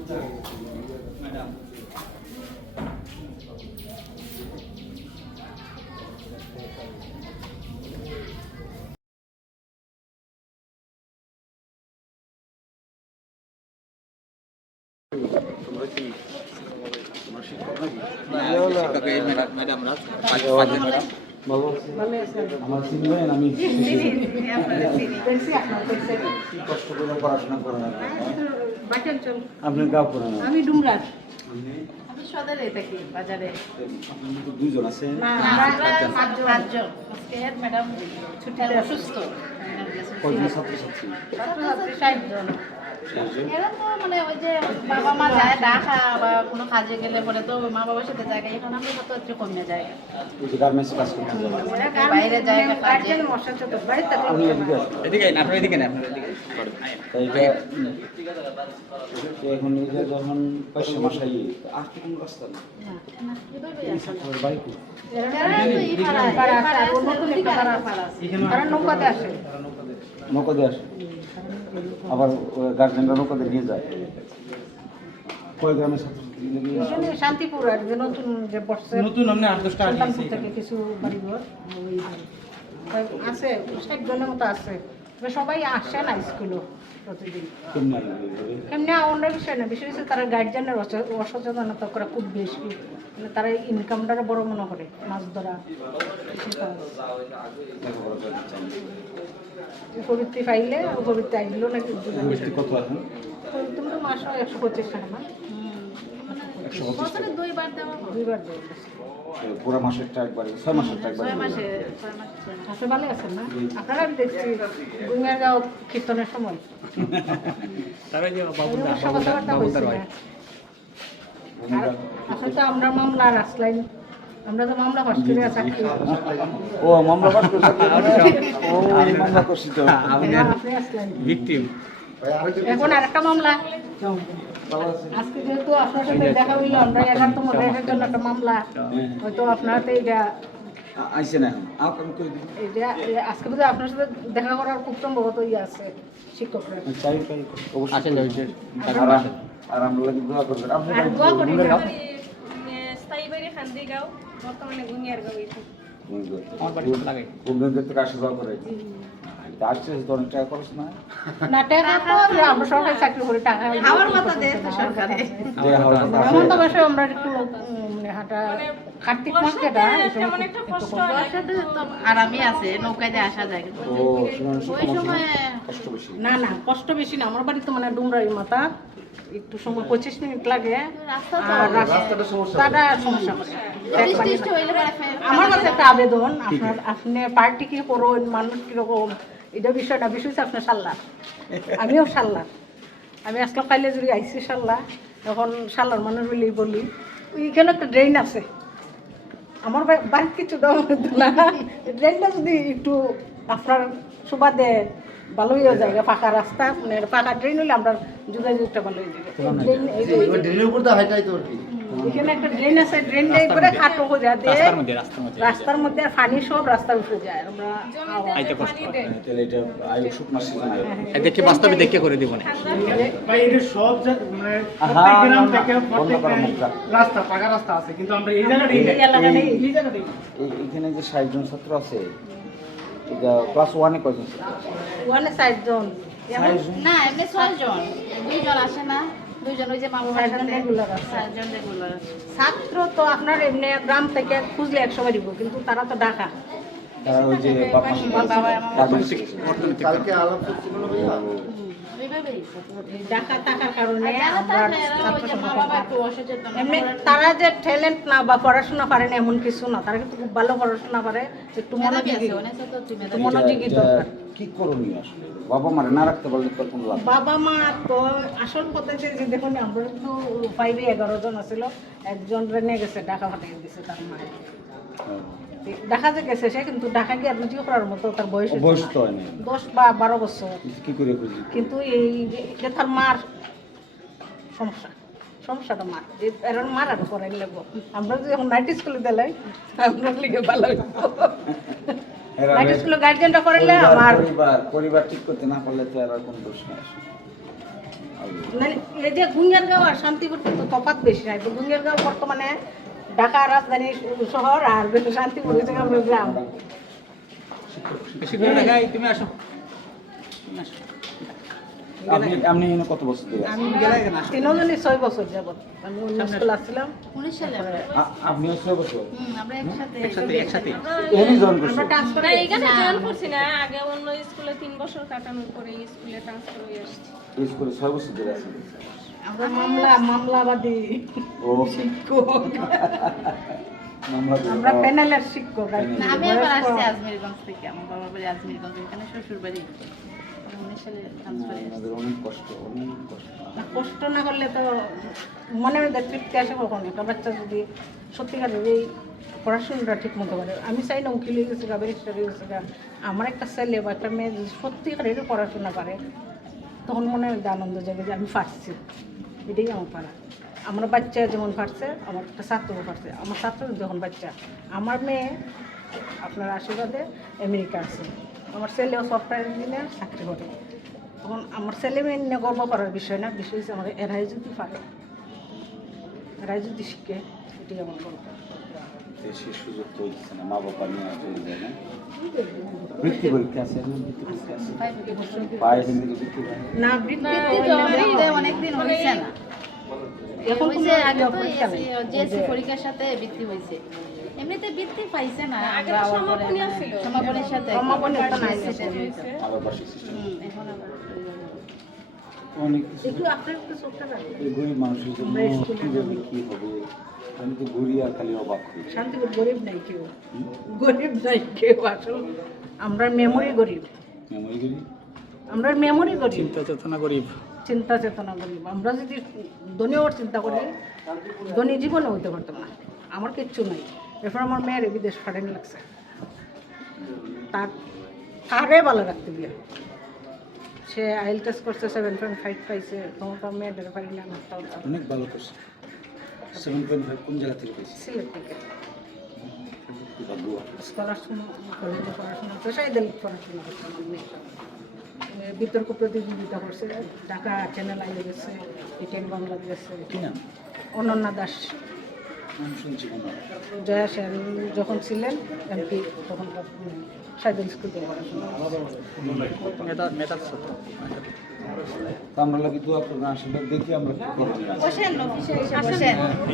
Madam শিক্ষক এই madam ম্যাডামরা পাঁচ পাঁচজন ম্যাডাম বাবু আমার চিনবেন আমি কষ্ট করে পড়াশোনা করেন আমি ডুমরার। আমি সদরে থাকি বাজারে। দুইজন না আমরা পাঁচজন। পাঁচজন। আজকে হেড ম্যাডাম অসুস্থ। কয়জন ছাত্রছাত্রী? ছাত্রছাত্রী ষাট জন এরা তো মানে ওই যে বাবা মা যায় বা কোনো কাজে গেলে পরে তো মা বাবার সাথে যায় এখন আমরা কত একটু কমে যায়। ওই কাজ করতে বাইরে যায় কাজে। না আপনার না আপনার এদিকে তাই এখন এই যখন পয়সা মাসাই আর তো কোনো রাস্তা নেই এই ছাত্রের বাড়ি কই? পাড়া আছে, আর অন্য কোনো একটা পাড়া আছে। তারা নৌকাতে আসে আবার গার্জেনরা নৌকাতে নিয়ে যায় কয় গ্রামের শান্তিপুর আর যে নতুন যে বসছে নতুন আপনি আট দশটা থেকে কিছু বাড়িঘর ওই তাই আছে ষাট জনের মতো আছে সবাই আসে না স্কুলও প্রতিদিন। এমনি অন্য বিষয় না বিষয় হচ্ছে তারা গার্জিয়ানের অসচেতনতা করা খুব বেশি। মানে তারা ইনকামটা বড় মনে করে মাছ ধরা। উপবৃত্তি পাইলে উপবৃত্তি আইলো নাকি কত এখন তুমি তো মাস একশো পঁচিশ টাকা না? একশো পঁচিশ বছরে টাকা দুইবার দেওয়া হয়। দুইবার দেয় এ, পুরো মাসেরটা একবারে ছয় মাসেরটা একবারে ছয় মাসে ছয় মাস ছয় মাস। আসলে ভালো আছেন না? আপনারা আমি দেখছি গুঙ্গারগাঁও কীর্তনের সময়। আসলে তো আমরা মামলা রাসলাইন আমরা তো মামলা হস্টেলে চাকরি। ও মামলা পাস করছে ও মামলা করছি তো। আপনি আপনি আসলেন। ভিকটিম এখন আরেকটা মামলা। আজকে যেহেতু আপনার সাথে দেখা হইল আমরা একাত্তম দেশের জন্য একটা মামলা। হয়তো আপনার তো এটা আজকে আপনার সাথে দেখা করার খুব সম্ভবত ইয়ে আছে শিক্ষকরা। চাই চাই অবশ্যই আসেন যাই আর আর আমরা দোয়া করবেন। আপনি দোয়া করি স্থায়ী বাড়ি খান্দিগাঁও বর্তমানে গুনিয়ার গাঁও আমার বাড়ি লাগে। বন্ধুদের থেকে আসা করে। টাকা খরচ না? না টাকা তো আমরা সরকারি চাকরি করে টাকা মতো দেয় সরকারে। যে এমন তো বসে আমরা একটু মানে হাঁটা কার্তিক মাস যেটা এই সময় তেমন একটা কষ্ট না। বর্ষাতে তো আরামই আছে নৌকায় দিয়ে আসা যায়। ওই সময় কষ্ট বেশি। না না কষ্ট বেশি না। আমার বাড়ি তো মানে ডুমরাই মাথা একটু সময় পঁচিশ মিনিট লাগে। আর রাস্তাটা সমস্যা করে। বৃষ্টি টিষ্টি হইলে পরে ফের আমার কাছে একটা আবেদন আপনার আপনি পার্টি কি করুন মানুষ কীরকম? এটা বিষয়টা বিষয় হচ্ছে আপনার সাল্লা আমিও সাল্লা আমি আসলাম কাইলে যদি আইসি সাল্লা এখন সাল্লার মানুষ বলেই বলি ওইখানে একটা ড্রেন আছে। আমার বাড়ি- বাড়ির কিছু না। ড্রেনটা যদি একটু আপনার সুবাদে ভালো হয়ে যায় পাকা রাস্তা মানে ফাঁকা ড্রেন হলে আমরা যোগাযোগটা ভালো হয়ে যাবে। এখানে একটা ড্রেন আছে ড্রেনটা করে খাটো হয়ে যায় দিয়ে রাস্তার মধ্যে রাস্তার মধ্যে রাস্তার মধ্যে পানি সব রাস্তার উপরে যায় আমরা আইতে কষ্ট তাহলে এটা আয়ু শুকনা সিজন আয়ু এই দেখে বাস্তবে দেখে করে দিব না। ভাই এটা সব মানে প্রত্যেক গ্রাম থেকে প্রত্যেক রাস্তা পাকা রাস্তা আছে কিন্তু আমরা এই জায়গাটাই এই জায়গাটাই এই- এইখানে যে ষাট জন ছাত্র আছে এটা ক্লাস ওয়ানে কয়জন ছাত্র আছে? ওয়ানে সাইড জন ষাট জন? না এমনি ছয়জন। দুইজন আসে না। দুইজন ওই যে মা বাবার সাথে। regular রেগুলার ছাত্র তো আপনার এমনি গ্রাম থেকে খুঁজলে একশো বাড়িব কিন্তু তারা তো ঢাকা। তারা ওই যে বাবা বাবা গার্মেন্টস অর্থনৈতিক মা তারা যে ট্যালেন্ট না বা পড়াশোনা পারে না এমন কিছু না তারা কিন্তু খুব ভালো পড়াশোনা পারে একটু মনোযোগী। মেধাবী মনোযোগী দরকার। কি করণীয় আসলে? বাবা মারে না রাখতে পারলে তো কোনো লাভ বাবা মা তো আসল কথা যে যে দেখুন আমরা তো ফাইভে এগারো জন আছিল একজন নিয়ে গেছে ঢাকা ফাটিয়ে দিছে তার মায়ের। দেখা যে গেছে সে কিন্তু ঢাকা গিয়ে রুজি করার মতো তার বয়স বয়স তো হয় দশ বা বারো বছর। কি করে কিন্তু এই যে তার মার সমস্যা। সমস্যাটা মার। এরকম মার আর করাই লাগবো আমরা যদি এখন নাইট স্কুলে দিলাই আপনার লিগে ভালো নাইট স্কুলে গার্জেনটা করাইলে আমার পরিবার পরিবার ঠিক করতে না পারলে তো আর আর দোষ নেই। মানে এই যে গুঙ্গেরগাঁও আর শান্তিপুর কিন্তু তফাৎ বেশি নাই। তো গুঙ্গেরগাঁও বর্তমানে ঢাকা রাজধানী শহর আর শান্তিপুর হচ্ছে আমাদের গ্রাম। বেশি করে দেখাই তুমি আসো। আপনি আপনি কত বছর ধরে আমি তিনজনই ছয় বছর যাবত আমি অন্য স্কুল আসছিলাম। উনিশ সালে আপনিও ছয় বছর? আমরা একসাথে। একসাথে একসাথে। এখানেই জয়েন আমরা ট্রান্সফার না এখানে জয়েন করছি না। আগে অন্য স্কুলে তিন বছর কাটানোর পরে স্কুলে ট্রান্সফার হয়ে আসছি। এই স্কুলে ছয় বছর ধরে আছেন? আমরা মামলা মামলাবাদী ও। শিক্ষক। আমরা প্যানেলের শিক্ষক আমি আবার আসছি আজমিরগঞ্জ থেকে আমার বাবার বাড়ি আজমিরগঞ্জ এখানে শ্বশুর বাড়ি হয়ে আসছি। আমাদের অনেক কষ্ট না, কষ্ট না করলে তো মনে মধ্যে তৃপ্তি আসে কখন। একটা বাচ্চা যদি সত্যিকারের এই পড়াশোনাটা ঠিক মতো করে। আমি চাই না উকিল হয়ে গেছে গা ব্যারিস্টার হয়ে গেছে গা। আমার একটা ছেলে বা একটা মেয়ে যদি সত্যিকারের পড়াশোনা করে তখন মনে হয় আনন্দ জাগে যে আমি পারছি। এটাই আমার পারা। আমার বাচ্চা যেমন পারছে আমার একটা ছাত্রও পারছে আমার ছাত্র যখন বাচ্চা আমার মেয়ে আপনার আশীর্বাদে আমেরিকা আছে। আমার ছেলেও সফটওয়্যার ইঞ্জিনিয়ার চাকরি করে। তখন আমার ছেলে মেয়ে নিয়ে গর্ব করার বিষয় না বিষয় হচ্ছে আমার এরাই যদি পারে এরাই যদি শিখে এটাই আমার গল্প দেশের সুযোগ তো হচ্ছে না মা বাবা নিয়ে চলে যায় না বৃত্তি পরীক্ষা আছে এখন বৃত্তি পরীক্ষা আছে। ফাইভ বছর। পায়ে হিন্দি বৃত্তি পায় না বৃত্তি বৃত্তি তো হইতে অনেকদিন হয়েছে না এখন কোনো আগে তো জিএসসি পরীক্ষার সাথে বৃত্তি হয়েছে। এমনিতে বৃত্তি পাইছে না আগে আমরা তো আবার সমাপনী ছিল। সমাপনীর সাথে সমাপনী তো নাই। জিএসসি তে হয়েছে। আবার বার্ষিক সিস্টেম এখন আবার অনেক একটু আপনার একটু চোখটা রাখবেন। এই গরিব মানুষের জন্য আমরা স্কুলে কীভাবে কী হবে। আমি তো ঘুরি আর খালি অবাক করি শান্তিপুর গরিব নাই কেউ। গরিব নাই কেউ আসল। আমরা মেমোরি গরিব। মেমোরি আমরা মেমোরি গরিব। চিন্তা চেতনা গরিব। চিন্তা চেতনা গরিব আমরা যদি ধনীয় চিন্তা করি ধনী জীবনে হইতে পারতাম না। আমার কিচ্ছু নাই। এরপর আমার মেয়ের বিদেশ ফাটানি লাগছে। তার তারে ভালো রাখতে গিয়ে। সে আইল টেস্ট করছে সেভেন পয়েন্ট ফাইভ পাইছে। তোমার মেয়েদের পারি না অনেক ভালো করছে। সেভেন পয়েন্ট ফাইভ কোন জায়গা থেকে পেয়েছি সিলেট থেকে। পড়াশোনা পড়াশোনা পেশাই দিল পড়াশোনা করছে বিতর্ক প্রতিযোগিতা করছে। ঢাকা চ্যানেল আইলে গেছে ইটেন বাংলা গেছে। কি নাম? অনন্যা দাস। জয়া সেন যখন ছিলেন এমপি তখন সাইদুল স্কুল থেকে। আমরা দোয়া আসলে দেখি আমরা কি করব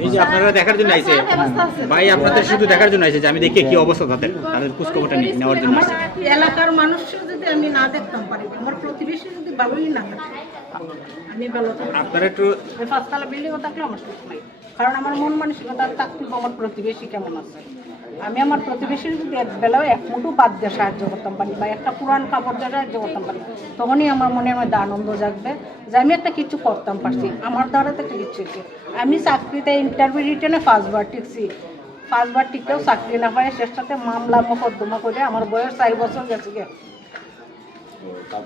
এই যে আপনারা দেখার জন্য আইছে স্যার, ব্যবস্থা আছে। ভাই আপনাদের শুধু দেখার জন্য আইছে যে আমি দেখি কি অবস্থা তাদের তাদের খোঁজখবরটা নেওয়ার জন্য এলাকার মানুষ আমি না দেখতাম পারি। আমার প্রতিবেশী যদি ভালোই না থাকে আমি ভালো একটু পাঁচতলা বিল্ডিংও থাকলে আমার সুখ নাই। কারণ আমার মন মানসিকতা থাকতে আমার প্রতিবেশী কেমন আছে? আমি আমার প্রতিবেশীর যদি এক বেলাও এক মুঠো বাদ দিয়ে সাহায্য করতাম পারি বা একটা পুরান কাপড় দিয়ে সাহায্য করতাম পারি তখনই আমার মনের মধ্যে আনন্দ জাগবে যে আমি একটা কিছু করতাম পারছি। আমার দ্বারা তো একটা কিছু আমি চাকরিতে ইন্টারভিউ রিটেনে ফার্স্টবার টিকছি। ফার্স্টবার টিকেও চাকরি না পাই শেষটাতে মামলা মোকদ্দমা করে আমার বয়স চার বছর গেছে গে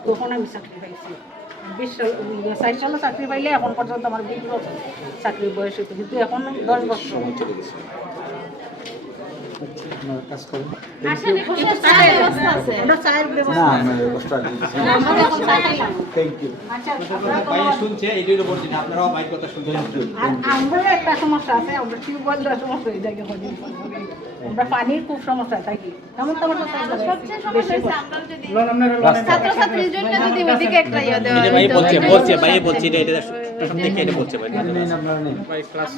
তখন আমি চাকরি পাইছি। বিশ সাল ষাট সালে চাকরি পাইলে এখন পর্যন্ত আমার বিশ বছর। চাকরির বয়স হতো কিন্তু এখন দশ বছর। চলে গেছে আপনারা কাজ করেন কিন্তু চায়ের ব্যবস্থা আছে। আমরা চায়ের না ব্যবস্থা আমরা ব্যবস্থা দিয়েছি আমরা এখন চা খাইলাম থ্যাংক ইউ আচ্ছা আমরাও একটা সমস্যা আছে আমরা টিউবওয়েল দেওয়ার সমস্যা হয়ে যায়। আমরা পানির খুব সমস্যা থাকি এমন তো আমার তো সবচেয়ে সমস্যা হচ্ছে আমরা যদি ছাত্রছাত্রীর জন্য যদি ওইদিকে একটা ইয়ে দেওয়া বলছে বলছে ভাই বলছি এটা এটা সব এটা বলছে ভাই ভাই ক্লাস